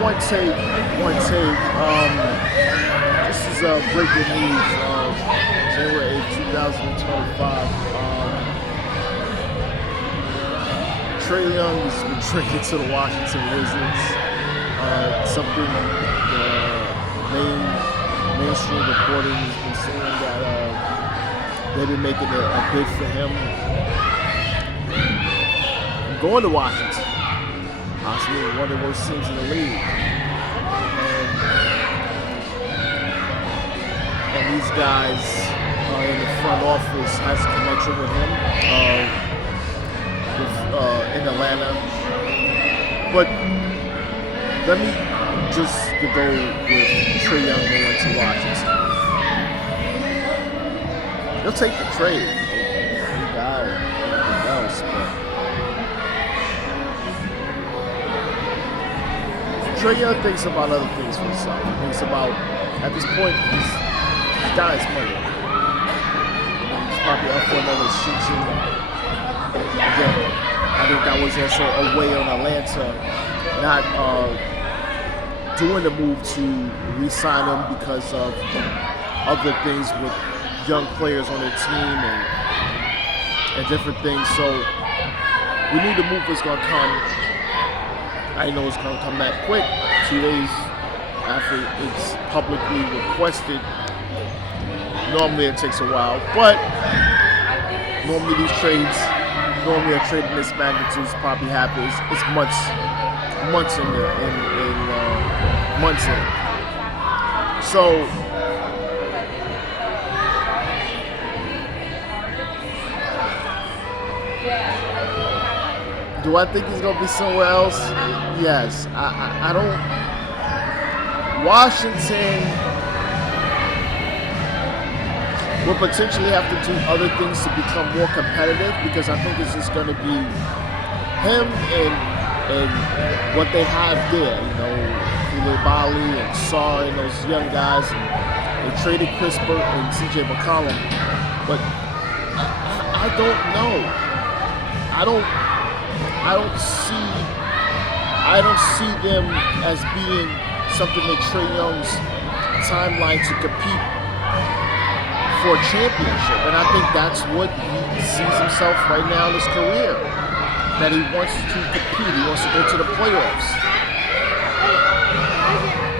one take. This is breaking news. January 8th, 2025. Trae Young has been traded to the Washington Wizards. Something mainstream reporting has been saying that they've been making a bid for him. Going to Washington, possibly one of the worst teams in the league. And these guys in the front office has a connection with him in Atlanta. But let me just go with Trae Young going to Washington. He'll take the trade. He got everything else, but Trae Young thinks about other things for himself. He thinks about, at this point, he's got his money. He's probably up for another season. Again, I think that was also a way on Atlanta not doing the move to re-sign him because of other things with young players on their team and different things. So we knew the move was going to come. I didn't know it was going to come that quick. 2 days after it's publicly requested. Normally it takes a while, but normally these trades, normally a trade of this magnitude probably happens. It's months in. So do I think he's gonna be somewhere else? Yes. I don't. Washington will potentially have to do other things to become more competitive, because I think it's just gonna be him and what they have there. You know, Bali and Sarr and those young guys. They traded Chris Burt and CJ McCollum, but I don't know. I don't see them as being something in Trae Young's timeline to compete for a championship. And I think that's what he sees himself right now in his career. That he wants to compete, he wants to go to the playoffs.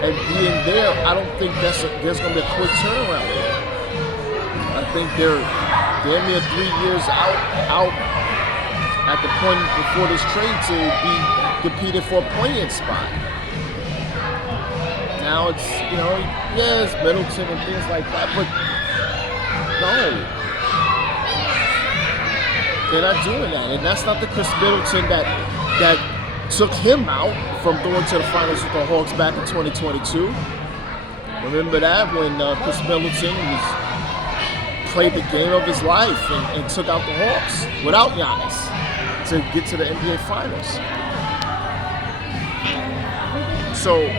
And being there, I don't think there's going to be a quick turnaround there. I think they're damn near 3 years out at the point before this trade to be competing for a playing spot. Now it's, it's Middleton and things like that, but no. They're not doing that. And that's not the Chris Middleton that took him out from going to the finals with the Hawks back in 2022. Remember that when Chris Middleton played the game of his life and took out the Hawks without Giannis to get to the NBA Finals. So,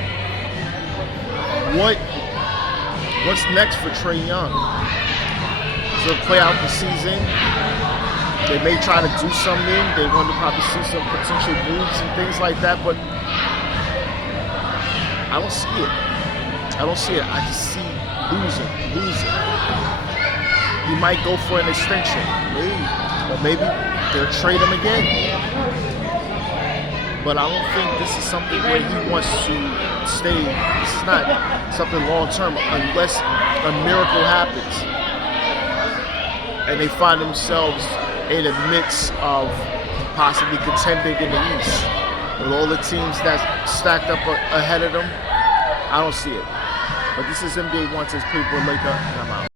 what's next for Trae Young? So play out the season. They may try to do something. They want to probably see some potential moves and things like that, but I don't see it. I just see losing. He might go for an extension, maybe they'll trade him again. But I don't think this is something where he wants to stay. This is not something long term unless a miracle happens and they find themselves in the midst of possibly contending in the East. With all the teams that's stacked up ahead of them, I don't see it. But this is NBA One Take's People Laker, and I'm out.